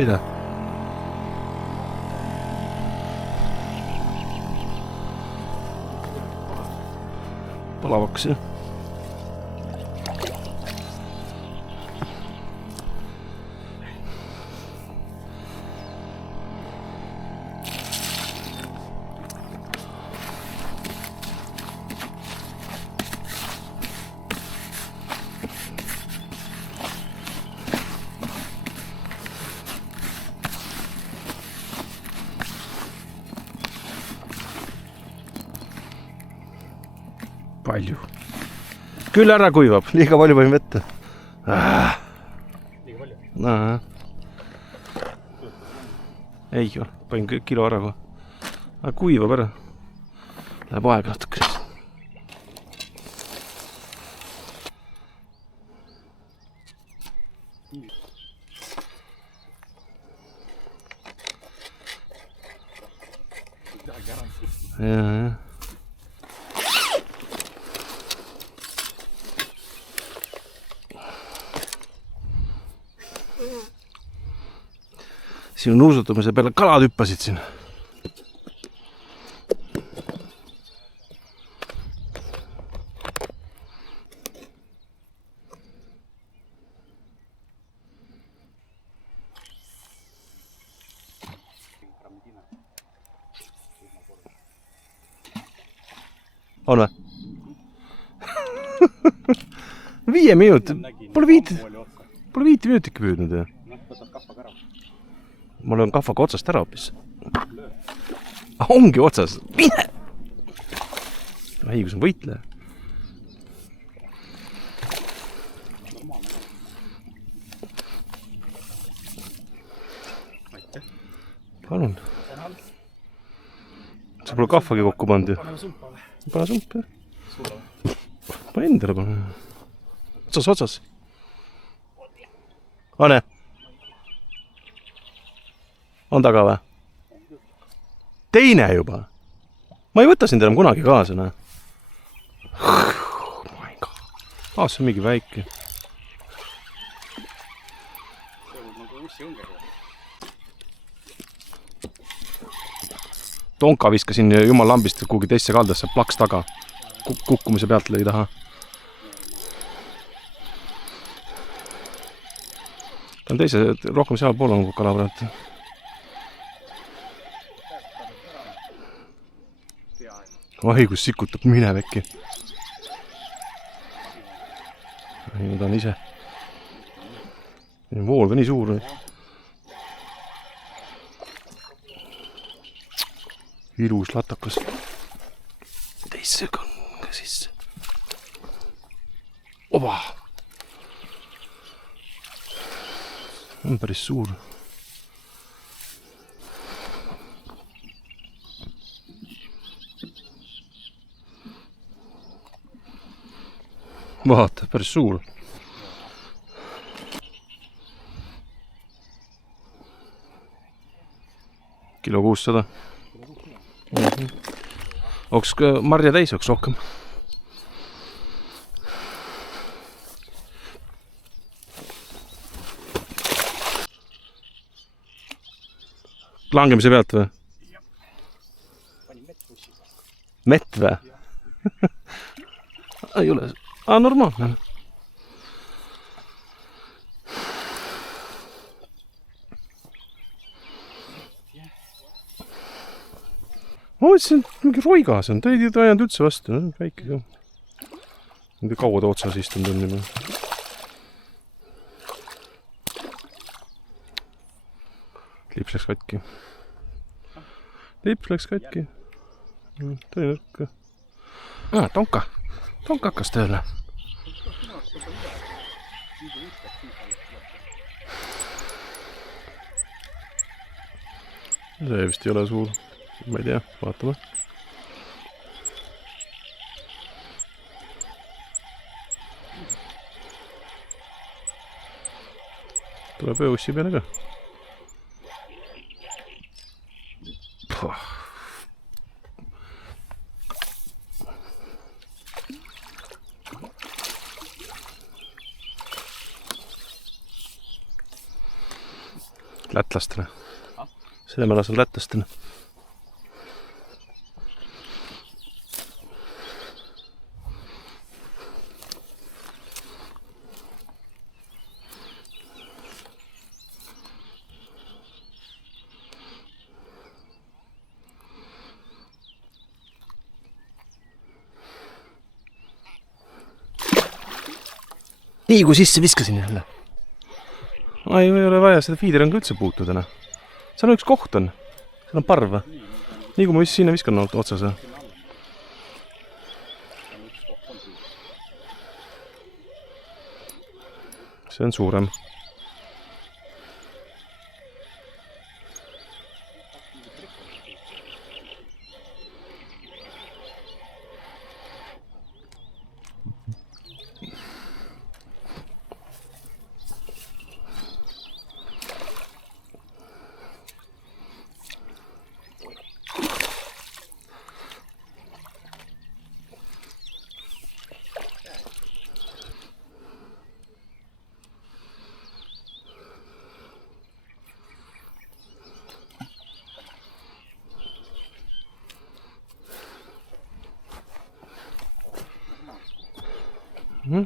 Mitä? Palavaksia. Palju. Küll ära kuivab, liiga palju panin vette. Liiga palju? Ei, panin kilo ära kohe. Aga kuivab ära. Läheb aega natuke. Ja. Sinu nuusutamise peale kalad hüppasid siin. On või? 5 minutit. Pole 5 minutikki püüdnud ju. Ma löön kahvaga otsast ära hoopis. Ongi otsas. Mine! Haigus on võitleja. Palun. Sa pole kahvagi kokku pannud ju. Pane sump, jah. Ma endale panen. Otsas. Ane. On taga või? Teine juba. Ma ei võta sind enam kunagi kaasa, näe. Oh my god. See on mingi väike. Tonka viskasin jumal lambist kuhugi teisse kaldasse, plaks taga. Kukkumise pealt lõi taha. Ta on teise, rohkem seal pool on kala praegu. Ai, kus sikutab, mine vekki. Ei, ta on ise. Vool ka nii suur. Ilus latakas. Teisse kanga sisse. Oba! On päris suur. Vaata, päris suur. Kilo 600. Oleks marja täis, oleks rohkem. Langemise pealt või? Mett või? Ei ole. Normaalne. Ma mõtlesin, et mingi roigas on. Ta ei ajanud üldse vastu. Väike ka. Nende kaua ta otsas istunud on juba. Lips läks katki. Lips läks katki. Ta oli nõrk. Tonka. Tonka hakkas tööle. See vist ei ole suur. Ma ei tea, vaatame. Tuleb ööussi peale ka. Lätlastele. Selle ma lasen lätlastele. Nii kui sisse viskasin jälle. Ei ole vaja seda feederangi üldse puutu täna. Seal on üks koht on. Seal on parv. Nii kui ma sinna viskan otsas. See on suurem. Või?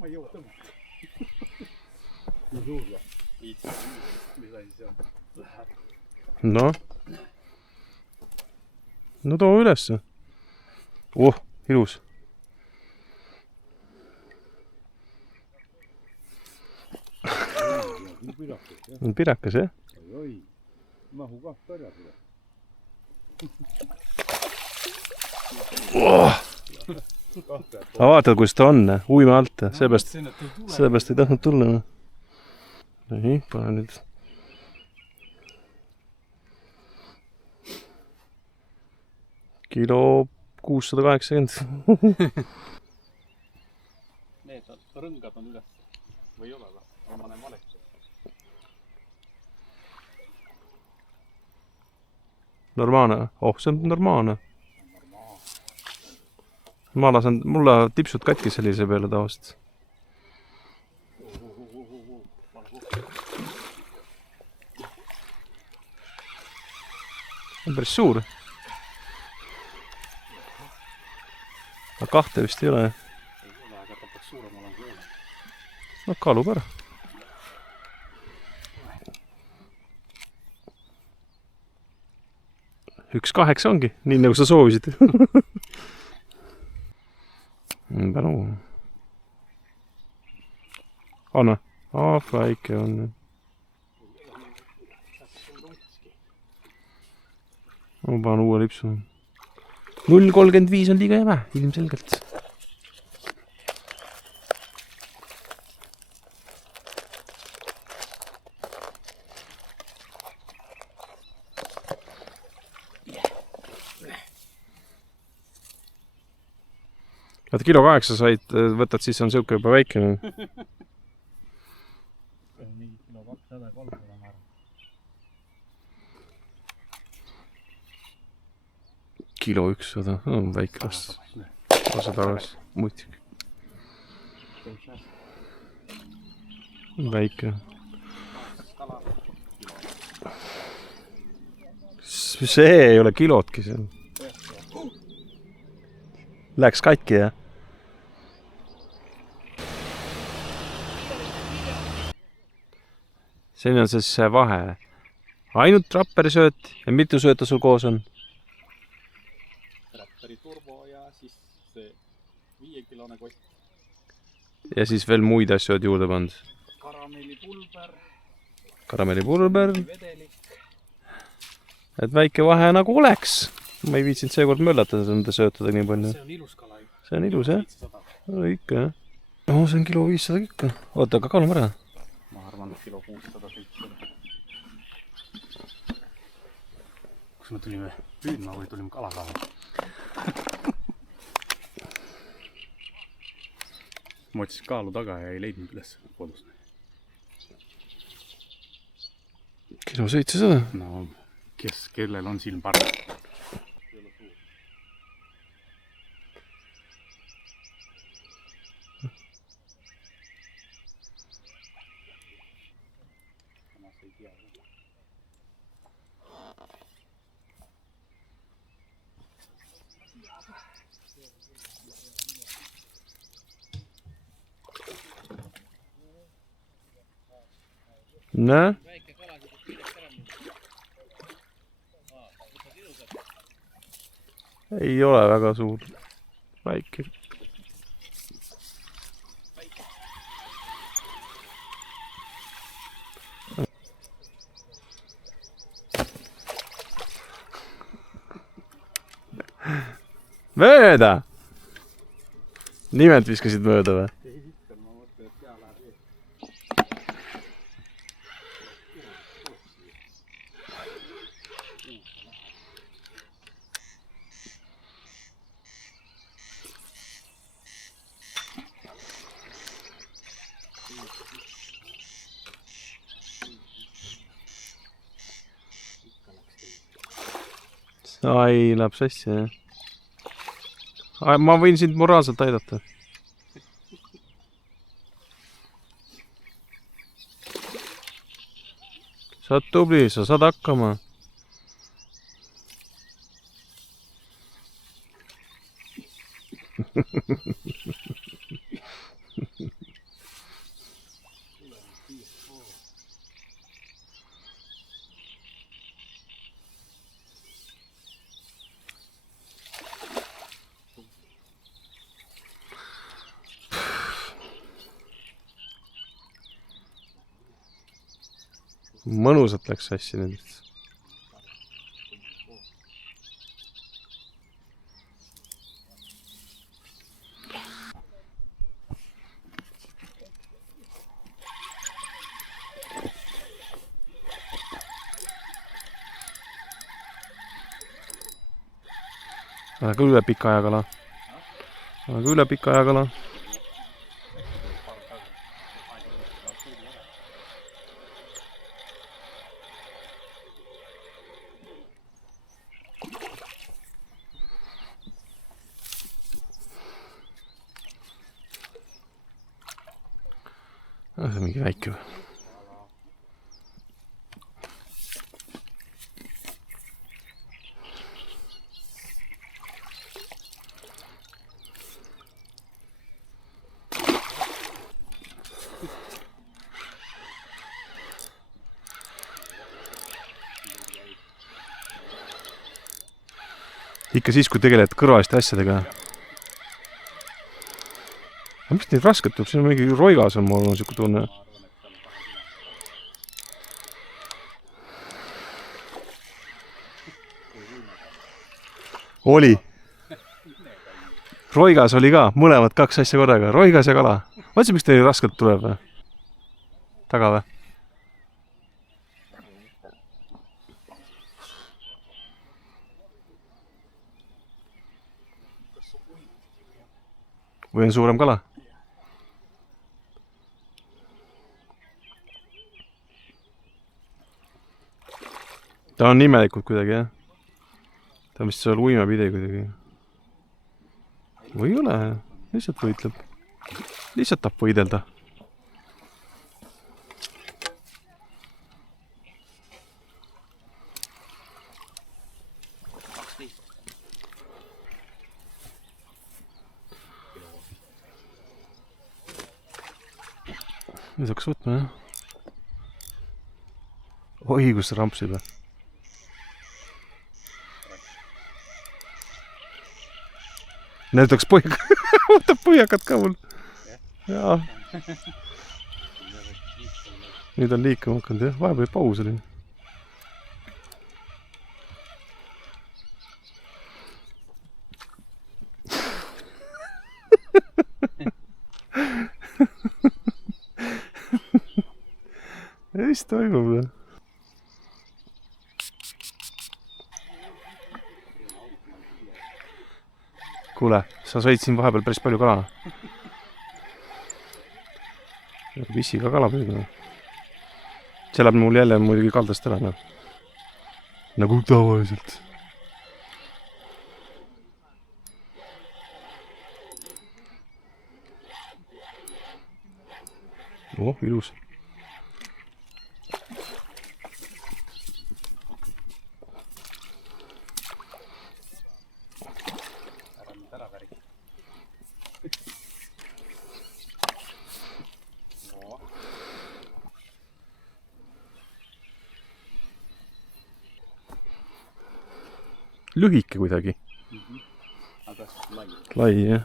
Ma ei jõua tõmmata. No. No too ülesse. Ilus. Pirakas, jah? Oi, mahu kah pärja tule. Aga vaatad, kus ta on, uime alt. Seepärast ei tahtnud tulla. Nii, pane nüüd. Kilo 680. Need rõngad on üles. Või ei ole või? Ma panen valeks. Normaalne. See on normaalne. Ma lasen, mulle tipsud katki sellise peale tavaliselt. On päris suur. Aga kahte vist ei ole. Ei ole, aga ta peaks suurem olema kui ole. No kaalub ära. Üks 8 ongi, nii nagu sa soovisid. Tänu. Anna. Väike on. Ma panen uue lipsu. 0,35 on liiga jäme, ilmselgelt. Vaata kilo 8 said, võtad, siis on siuke juba väikene. Mingi kilo 203 olema ära. Kilo 100, on väike last. Lased arves, muidugi. Väike. See ei ole kilotki seal. Läks katki, jah? Selline on siis see vahe. Ainult trapperisööt ja mitu sööta sul koos on? Trapperi turbo ja siis see 5-kilone kott. Ja siis veel muid asju oled juurde pannud? Karamellipulber. Vedelik. Et väike vahe nagu oleks. Ma ei viitsinud seekord möllatada nende söötada nii palju. See on ilus kala. See on ilus, jah? Ikka, jah. No, see on kilo 500 ikka. Oota, aga kaalum ära. Ma arvan, kilo 600. Kus me tulime püüdma või tulime kala saama? Ma otsin kaalu taga ja ei leidnud üles kodus. Kilo 700? No, kellel on silm parem? Näe. Ei ole väga suur. Väike. Mööda! Nimelt viskasid mööda või? Ai, läheb sassi, jah. Ma võin sind moraalselt aidata. Sa oled tubli, sa saad hakkama. Mõnusalt läks sassi nendest. Aga üle pika ajakala. Aga üle pika ajakala. See on mingi väike või? Ikka siis, kui tegeled kõrvaliste asjadega. Aga mis neid rasket tuleb? Siin on mingi roigas on mul siuke tunne. Oli. Roigas oli ka. Mõlemad kaks asja korraga. Roigas ja kala. Mõtlesin, miks teil raskelt tuleb või? Taga või? Või on suurem kala? Ta on imelikult kuidagi, jah. Ta on vist seal uimapidi kuidagi. Või ei ole, lihtsalt võitleb. Lihtsalt tahab võidelda. Nüüd hakkas võtma, jah. Oi, kus see rampsib või? Näitaks põhjak. Võtab põhjakat ka mul. Jaa. Nüüd on liikuma hakanud, jah. Vahepeal paus oli. Mis toimub, jah? Kuule, sa sõid siin vahepeal päris palju kala. Pissiga kala püüdma. See läheb mul jälle muidugi kaldast ära, noh. Nagu tavaliselt. Oh, ilus. lühike kuidagi. aga lai. Lai, jah.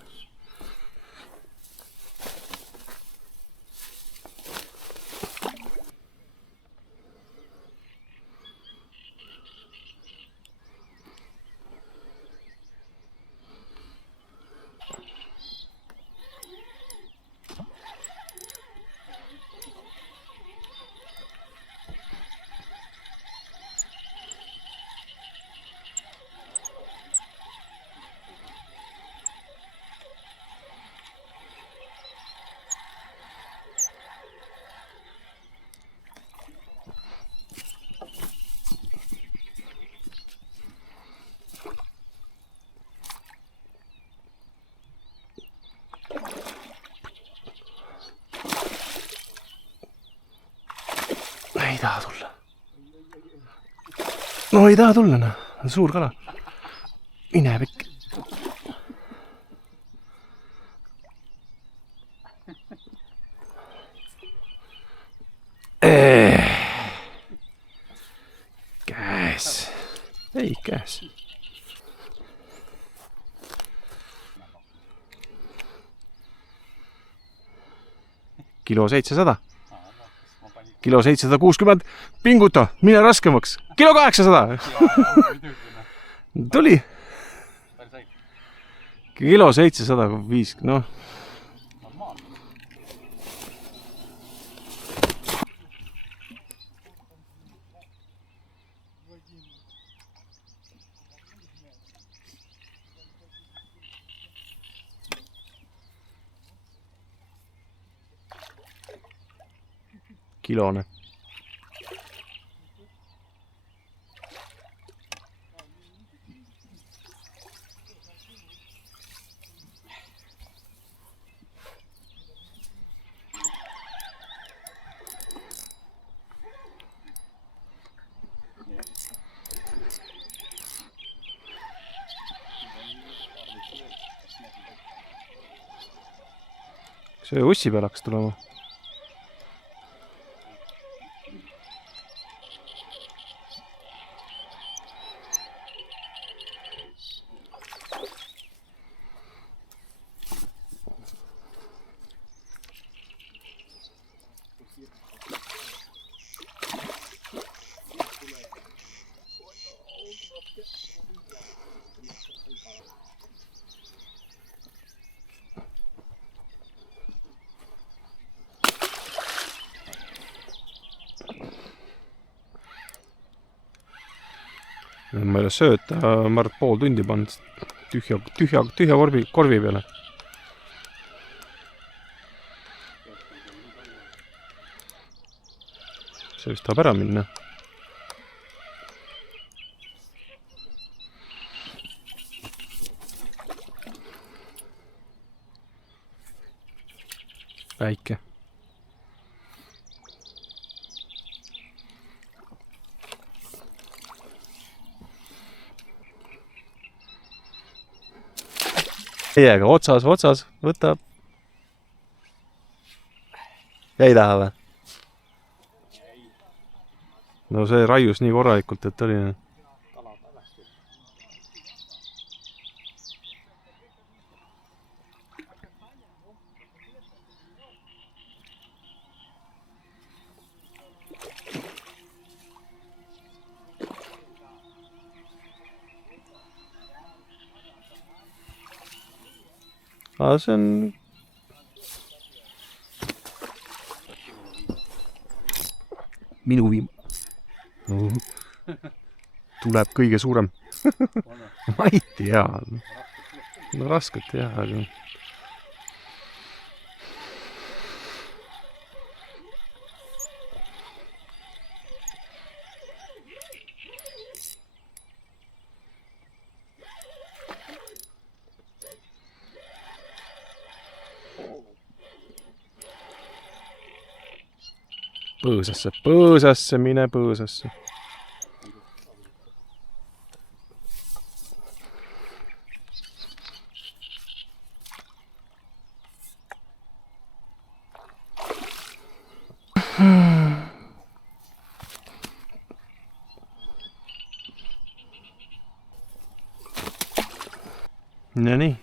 Ei taha tulla. No ei taha tulla, noh. Suur kala. Mine pikk. Käes. Ei, käes. Kilo 700. Kilo 760. Pinguta, mine raskemaks. Kilo 800. Tuli. Kilo 705, noh. Kilone. See ussi peal hakkas tulema. Ma ei ole sööta, ma arvan, pool tundi pannud tühja korvi peale. See vist tahab ära minna. Väike. Teiega otsas, võtab. Ei taha või? No see raius nii korralikult, et oli. Aga see on minu viim. Tuleb kõige suurem. Ma ei tea. No raskelt jah, aga põõsasse, mine põõsasse. No nii.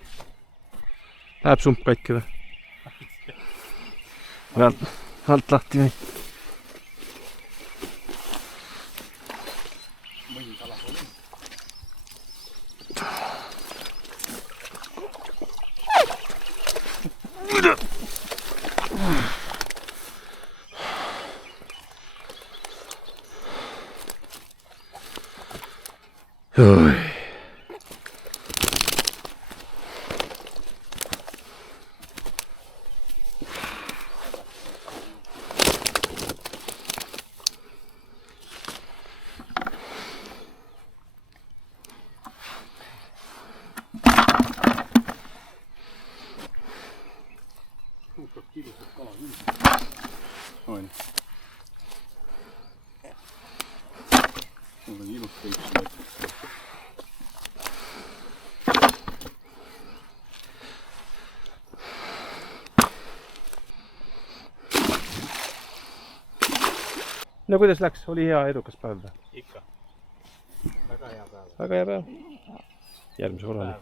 Läheb sump katki või? Alt lahti või? Oi. Hukkab kilused kala küll. On. Mul on ilus kõik. No kuidas läks? Oli hea edukas päev või? Ikka. Väga hea päev. Väga hea päev. Järgmise korrani.